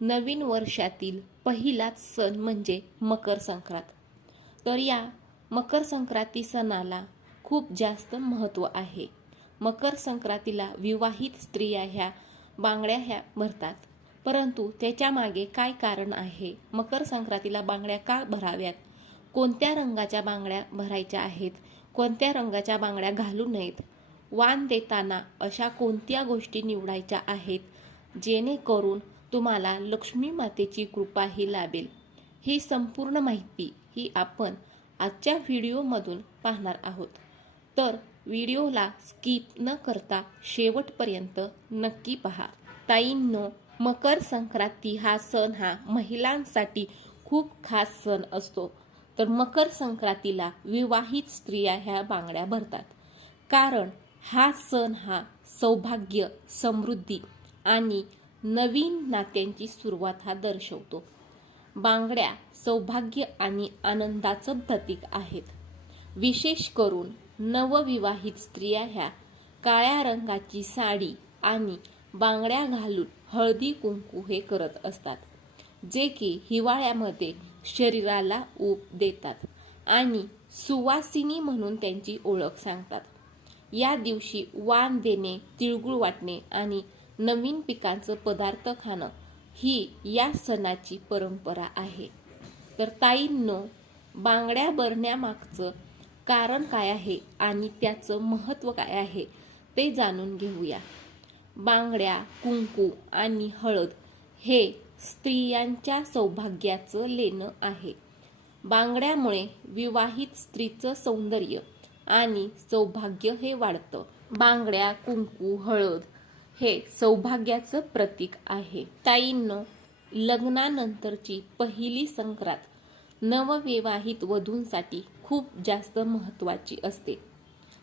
नवीन वर्षातील पहिलाच सण म्हणजे मकर संक्रांत। तर या मकर संक्रांती सणाला खूप जास्त महत्त्व आहे। मकर संक्रांतीला विवाहित स्त्रिया ह्या बांगड्या भरतात, परंतु त्याच्या मागे काय कारण आहे? मकर संक्रांतीला बांगड्या का भराव्यात? कोणत्या रंगाच्या बांगड्या भरायच्या आहेत? कोणत्या रंगाच्या बांगड्या घालू नयेत? वाण देताना अशा कोणत्या गोष्टी निवडायच्या आहेत जेणेकरून तुम्हाला लक्ष्मी मातेची कृपाही लाभेल? ही संपूर्ण माहिती ही आपण आजच्या व्हिडिओमधून पाहणार आहोत। तर व्हिडिओला स्किप न करता शेवटपर्यंत नक्की पहा। ताईंनो, मकर संक्रांती हा सण हा महिलांसाठी खूप खास सण असतो। तर मकर संक्रांतीला विवाहित स्त्रिया ह्या बांगड्या भरतात, कारण हा सण हा सौभाग्य, समृद्धी आणि नवीन नात्यांची सुरुवात हा दर्शवतो। बांगड्या सौभाग्य आणि आनंदाचं प्रतीक आहेत। विशेष करून नवविवाहित स्त्रिया ह्या काळ्या रंगाची साडी आणि बांगड्या घालून हळदी कुंकू हे करत असतात, जे की हिवाळ्यामध्ये शरीराला ऊब देतात आणि सुवासिनी म्हणून त्यांची ओळख सांगतात। या दिवशी वाण देणे, तिळगुळ वाटणे आणि नवीन पिकांचं पदार्थ खाणं ही या सणाची परंपरा आहे। तर ताईंनो, बांगड्या भरण्यामागचं कारण काय आहे आणि त्याचं महत्त्व काय आहे ते जाणून घेऊया। बांगड्या, कुंकू आणि हळद हे स्त्रियांच्या सौभाग्याचं लेणं आहे। बांगड्यामुळे विवाहित स्त्रीचं सौंदर्य आणि सौभाग्य हे वाढतं। बांगड्या, कुंकू, हळद हे सौभाग्याचं प्रतीक आहे। ताईंनो, लग्नानंतरची पहिली संक्रांत नवविवाहित वधूंसाठी खूप जास्त महत्त्वाची असते।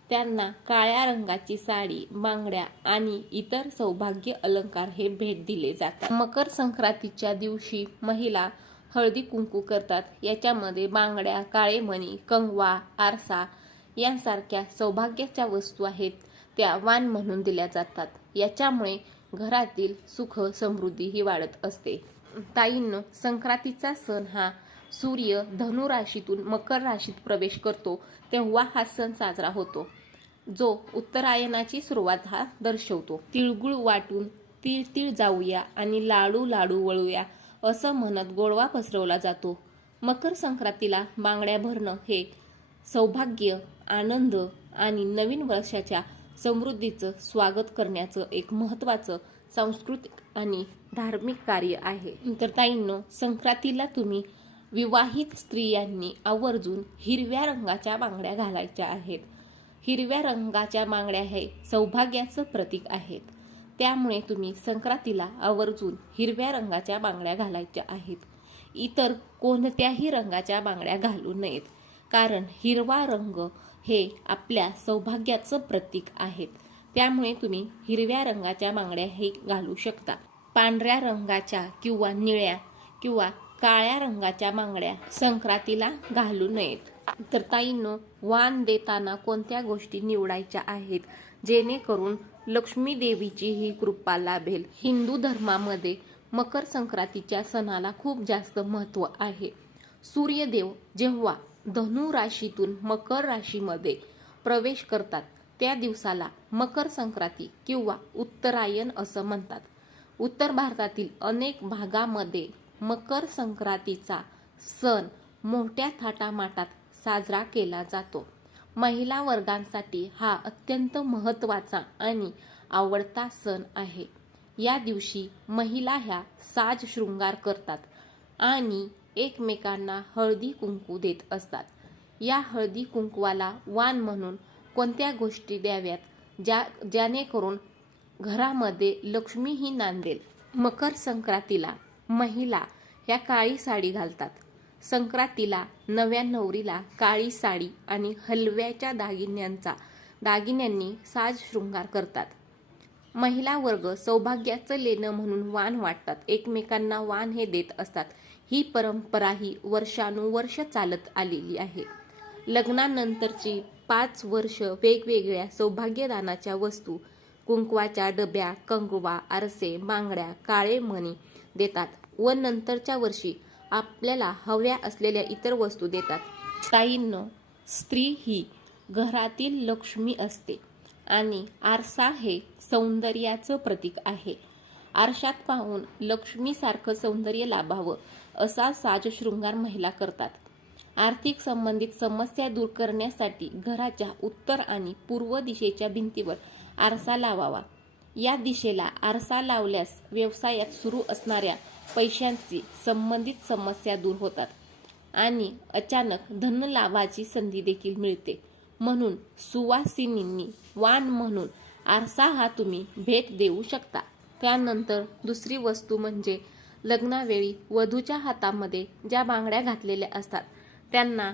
त्यांना काळ्या रंगाची साडी, बांगड्या आणि इतर सौभाग्य अलंकार हे भेट दिले जातात। मकर संक्रांतीच्या दिवशी महिला हळदी कुंकू करतात। याच्यामध्ये बांगड्या, काळे मणी, कंगवा, आरसा यांसारख्या सौभाग्याच्या वस्तू आहेत त्या वाण म्हणून दिल्या जातात। याच्यामुळे घरातील सुख समृद्धी ही वाढत असते। ताईंनो, संक्रांतीचा सण हा सूर्य धनु राशीतून मकर राशीत प्रवेश करतो तेव्हा हा सण साजरा होतो, जो उत्तरायणाची सुरुवात हा दर्शवतो। तिळगुळ वाटून तिळ तिळ जाऊया आणि लाडू लाडू वळूया असं म्हणत गोडवा पसरवला जातो। मकर संक्रांतीला बांगड्या भरणं हे सौभाग्य, आनंद आणि नवीन वर्षाच्या समृद्धीचं स्वागत करण्याचं एक महत्त्वाचं सांस्कृतिक आणि धार्मिक कार्य आहे। तर ताईंनो, संक्रांतीला तुम्ही विवाहित स्त्रियांनी आवर्जून हिरव्या रंगाच्या बांगड्या घालायच्या आहेत। हिरव्या रंगाच्या बांगड्या हे सौभाग्याचं प्रतीक आहेत, त्यामुळे तुम्ही संक्रांतीला आवर्जून हिरव्या रंगाच्या बांगड्या घालायच्या आहेत। इतर कोणत्याही रंगाच्या बांगड्या घालू नयेत, कारण हिरवा रंग हे आपल्या सौभाग्याचं प्रतीक आहेत, त्यामुळे तुम्ही हिरव्या रंगाच्या बांगड्या हे घालू शकता। पांढऱ्या रंगाच्या किंवा निळ्या किंवा काळ्या रंगाच्या बांगड्या संक्रांतीला घालू नयेत। तर ताईंनो, वाण देताना कोणत्या गोष्टी निवडायच्या आहेत जेणेकरून लक्ष्मी देवीची ही कृपा लाभेल? हिंदू धर्मामध्ये मकर संक्रांतीच्या सणाला खूप जास्त महत्त्व आहे। सूर्यदेव जेव्हा धनु राशीतून मकर राशीमध्ये प्रवेश करतात त्या दिवसाला मकर संक्रांती किंवा उत्तरायण असं म्हणतात। उत्तर भारतातील अनेक भागामध्ये मकर संक्रांतीचा सण मोठ्या थाटामाटात साजरा केला जातो। महिला वर्गांसाठी हा अत्यंत महत्त्वाचा आणि आवडता सण आहे। या दिवशी महिला ह्या साज शृंगार करतात आणि एकमेकांना हळदी कुंकू देत असतात। या हळदी कुंकवाला वाण म्हणून कोणत्या गोष्टी द्याव्यात जेणेकरून घरामध्ये लक्ष्मी ही नांदेल? मकर संक्रांतीला महिला ह्या काळी साडी घालतात। संक्रांतीला नव्या नवरीला काळी साडी आणि हलव्याच्या दागिन्यांनी साज शृंगार करतात। महिला वर्ग सौभाग्याचं लेणं म्हणून वाण वाटतात, एकमेकांना वाण हे देत असतात। ही परंपरा ही वर्षानुवर्ष चालत आलेली आहे। लग्नानंतरची 5 वर्ष वेगवेगळ्या सौभाग्यदानाच्या वस्तू, कुंकवाच्या डब्या, कंगवा, आरसे, बांगड्या, काळे मणी, देतात व नंतरच्या वर्षी आपल्याला हव्या असलेल्या इतर वस्तू देतात. ताईंनो, स्त्री ही घरातील लक्ष्मी असते आणि आरसा हे सौंदर्याचं प्रतीक आहे. आरशात पाहून लक्ष्मीसारखं सौंदर्य लाभावं असा साजशृंगार महिला करतात. आर्थिक संबंधित समस्या दूर करण्यासाठी घराच्या उत्तर आणि पूर्व दिशेच्या भिंतीवर आरसा लावावा. या दिशेला आरसा लावल्यास व्यवसायात सुरू असणाऱ्या पैशांची संबंधित समस्या दूर होतात आणि अचानक धनलाभाची संधी देखील मिळते. म्हणून सुवासिनींनी वाण म्हणून आरसा हा तुम्ही भेट देऊ शकता. त्यानंतर दुसरी वस्तू म्हणजे लग्नावेळी वधूच्या हातामध्ये ज्या बांगड्या घातलेल्या असतात त्यांना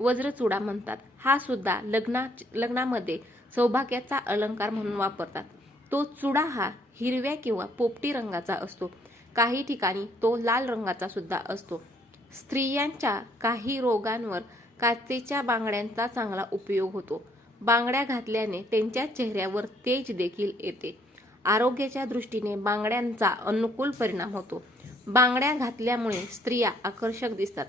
वज्रचुडा म्हणतात. हा सुद्धा लग्नामध्ये सौभाग्याचा अलंकार म्हणून वापरतात. तो चुडा हा हिरव्या किंवा पोपटी रंगाचा असतो. काही ठिकाणी तो लाल रंगाचा सुद्धा असतो. स्त्रियांच्या काही रोगांवर काचेच्या बांगड्यांचा चांगला उपयोग होतो. बांगड्या घातल्याने त्यांच्या चेहऱ्यावर तेज देखील येते. आरोग्याच्या दृष्टीने बांगड्यांचा अनुकूल परिणाम होतो. बांगड्या घातल्यामुळे स्त्रिया आकर्षक दिसतात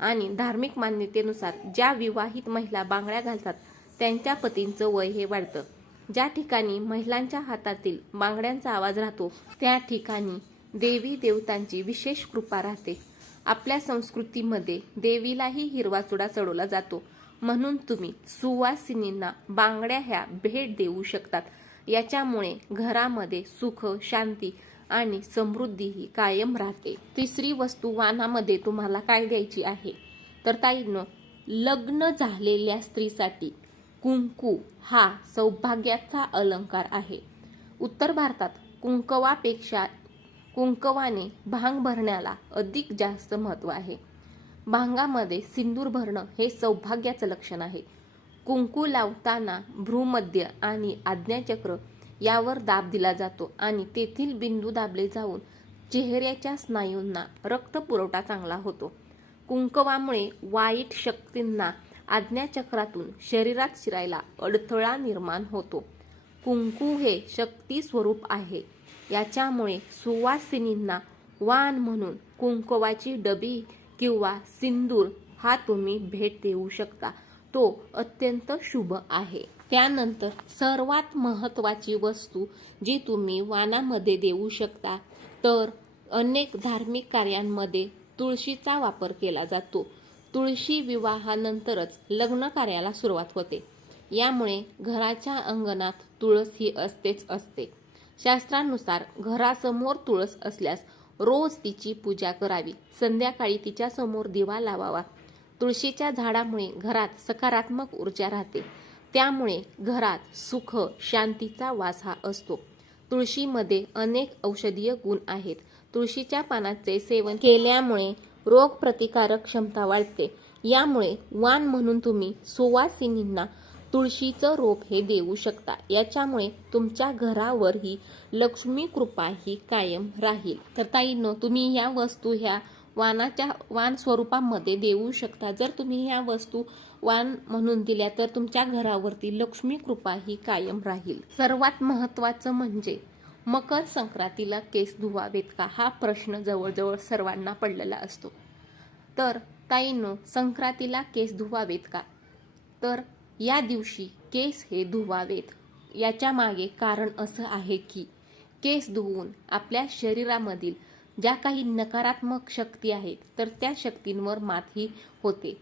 आणि धार्मिक मान्यतेनुसार ज्या विवाहित महिला बांगड्या घालतात त्यांच्या पतींचं वय हे वाढतं. ज्या ठिकाणी महिलांच्या हातातील बांगड्यांचा आवाज राहतो त्या ठिकाणी देवी देवतांची विशेष कृपा राहते. आपल्या संस्कृतीमध्ये देवीलाही हिरवा चुडा चढवला जातो. म्हणून तुम्ही सुवासिनींना बांगड्या ह्या भेट देऊ शकतात. याच्यामुळे घरामध्ये सुख, शांती आणि समृद्धीही कायम राहते. तिसरी वस्तू वाणामध्ये तुम्हाला काय द्यायची आहे तर ताईंनो, लग्न झालेल्या स्त्रीसाठी कुंकू हा सौभाग्याचा अलंकार आहे. उत्तर भारतात कुंकवापेक्षा कुंकवाने भांग भरण्याला अधिक जास्त महत्त्व आहे. भांगामध्ये सिंदूर भरणं हे सौभाग्याचं लक्षण आहे. कुंकू लावताना भ्रूमध्य आणि आज्ञाचक्र यावर दाब दिला जातो आणि तेथील बिंदू दाबले जाऊन चेहऱ्याच्या स्नायूंना रक्तपुरवठा चांगला होतो. कुंकवामुळे वाईट शक्तींना आज्ञाचक्रातून शरीरात शिरायला अडथळा निर्माण होतो. कुंकू हे शक्ती स्वरूप आहे. याच्यामुळे सुवासिनींना वाण म्हणून कुंकवाची डबी किंवा सिंदूर हा तुम्ही भेट देऊ शकता. तो अत्यंत शुभ आहे. त्यानंतर सर्वात महत्त्वाची वस्तू जी तुम्ही वाणामध्ये देऊ शकता तर अनेक धार्मिक कार्यांमध्ये तुळशीचा वापर केला जातो. तुळशी विवाहानंतरच लग्न कार्याला सुरुवात होते. यामुळे घराच्या अंगणात तुळस ही असतेच असते. शास्त्रानुसार घरासमोर तुळस असल्यास रोज तिची पूजा करावी. संध्याकाळी तिच्या समोर दिवा लावावा. तुळशीच्या झाडामुळे घरात सकारात्मक ऊर्जा राहते. त्यामुळे घरात सुख, शांतीचा वास हा असतो. तुळशीमध्ये अनेक औषधीय गुण आहेत. तुळशीच्या पानाचे सेवन केल्यामुळे रोगप्रतिकारक क्षमता वाढते. यामुळे वाण म्हणून तुम्ही सुवासिनींना तुळशीचं रोप हे देऊ शकता. याच्यामुळे तुमच्या घरावरही लक्ष्मी कृपा ही कायम राहील. तर ताईंनो, तुम्ही ह्या वस्तू ह्या वाण स्वरूपामध्ये देऊ शकता. जर तुम्ही ह्या वस्तू वाण म्हणून दिल्या तर तुमच्या घरावरती लक्ष्मी कृपा ही कायम राहील. सर्वात महत्त्वाचं म्हणजे मकर संक्रांतीला केस धुवावेत का हा प्रश्न जवळजवळ सर्वांना पडलेला असतो. तर ताईंनो, संक्रांतीला केस धुवावेत का तर या दिवशी केस हे धुवावेत. याच्या मागे कारण असं आहे की केस धुवून आपल्या शरीरामधील ज्या काही नकारात्मक शक्ती आहेत तर त्या शक्तींवर मात ही होते.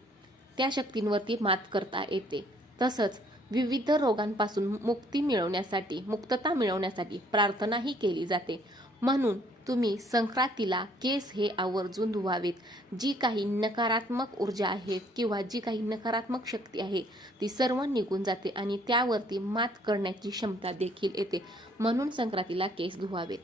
त्या शक्तींवरती मात करता येते. तसंच विविध रोगांपासून मुक्तता मिळवण्यासाठी प्रार्थनाही केली जाते. म्हणून तुम्ही संक्रांतीला केस हे आवर्जून धुवावेत. जी काही नकारात्मक ऊर्जा आहे किंवा जी काही नकारात्मक शक्ती आहे ती सर्व निघून जाते आणि त्यावरती मात करण्याची क्षमता देखील येते. म्हणून संक्रांतीला केस धुवावेत.